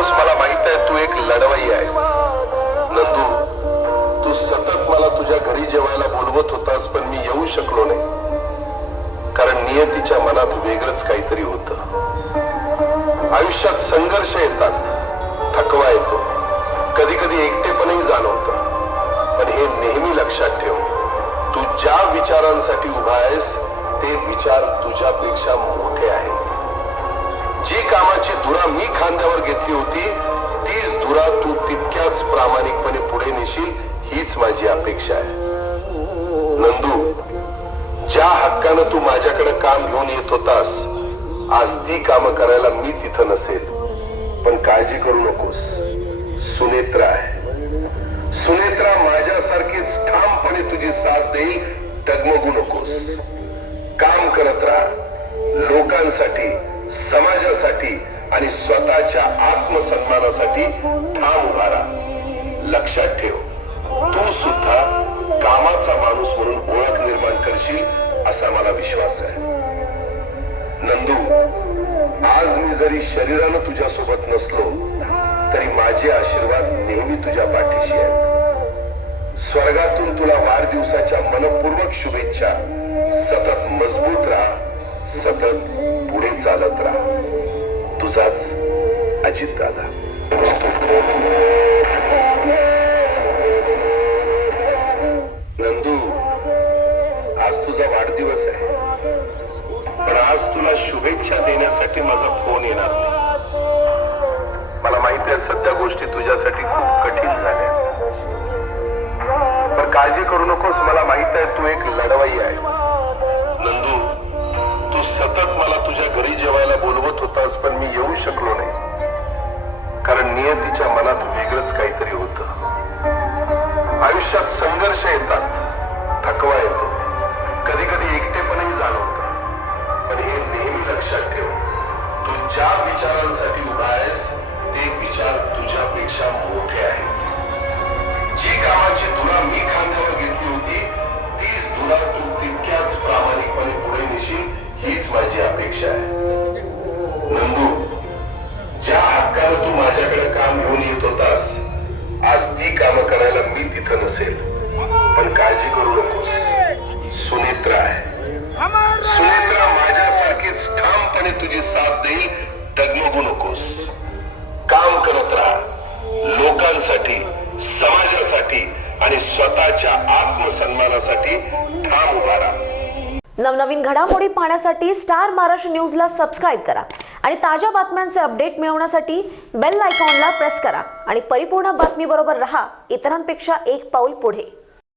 नकोस मला माहीत आहे तू एक लढवई आहेस. नंदू तू सतत मला तुझ्या घरी जेवायला बोलवत होतास पण मी येऊ शकलो नाही. कारण नियतीच्या मनात वेगळंच काहीतरी होत. आयुष्यात संघर्ष येतात थकवा येतो. कधी कधी एकटेपणही जाणवतं. पण हे नेहमी लक्षात ठेव तू ज्या विचारांसाठी उभा आहेस ते विचार तुझ्यापेक्षा मोठे धुरा घेतली होती. तीच धुरा तू तितक्याच प्रामाणिकपणे पुढे नेशील हीच माझी अपेक्षा आहे. नंदू ज्या हक्कानं तू माझ्याकडे काम घेऊन येत होतास आज ती काम करायला मी तिथं नसेल. पण काळजी करू नकोस. सुनेत्रा आहे. सुनेत्रा माझ्यासारखीच ठामपणे तुझी साथ देईल डगमगू नकोस. काम करत आत्मसन्मानासाठी ठाम उभा राहा लक्षात ठेव तू सुद्धा कामाचा माणूस म्हणून ओळख निर्माण करशील असा मला विश्वास आहे. नंदू आज मी जरी शरीरानं तुझ्या सोबत नसलो तरी माझे आशीर्वाद नेहमी तुझ्या पाठीशी आहेत. स्वर्गातून तुला वाढदिवसाच्या मनपूर्वक शुभेच्छा. सतत मजबूत राहा सतत पुढे चालत राहा. तुझाच अजित दादा. नंदू आज तुझा वाढदिवस आहे. पण आज तुला शुभेच्छा देण्यासाठी माझा फोन येणार नाही. मला माहिती आहे सध्या गोष्टी तुझ्यासाठी खूप कठीण झाल्या. पण काळजी करू नकोस मला माहीत आहे तू एक लढवाई आहेस. नंदू तू सतत मला तुझ्या घरी जेवायला बोलवत होतास पण मी येऊ शकलो नाही. वेगळंच काहीतरी होत. आयुष्यात संघर्ष येतात. थकवा येतो. कधी कधी एकटेपणही जाणवत. पण हे नेहमी लक्षात ठेव. तू ज्या विचारांसाठी उभा आहेस ते विचार तुझ्यापेक्षा मोठे आहेत. जी कामाची धुरा मी खांद्यावर घेतली होती तीच धुरा तू तितक्याच प्रामाणिकपणे पुढे नेशील हीच माझी अपेक्षा आहे. डगमगू नकोस. काम करत राहा. लोकांसाठी समाजासाठी आणि स्वतःच्या आत्मसन्मानासाठी ठाम उभा राहा. नवनवीन घडामोडी पाहण्यासाठी स्टार महाराष्ट्र न्यूजला सबस्क्राईब करा आणि ताज्या बातम्यांचे अपडेट मिळवण्यासाठी बेल आयकॉनला प्रेस करा. आणि परिपूर्ण बातमीबरोबर रहा. इतरांपेक्षा एक पाऊल पुढे.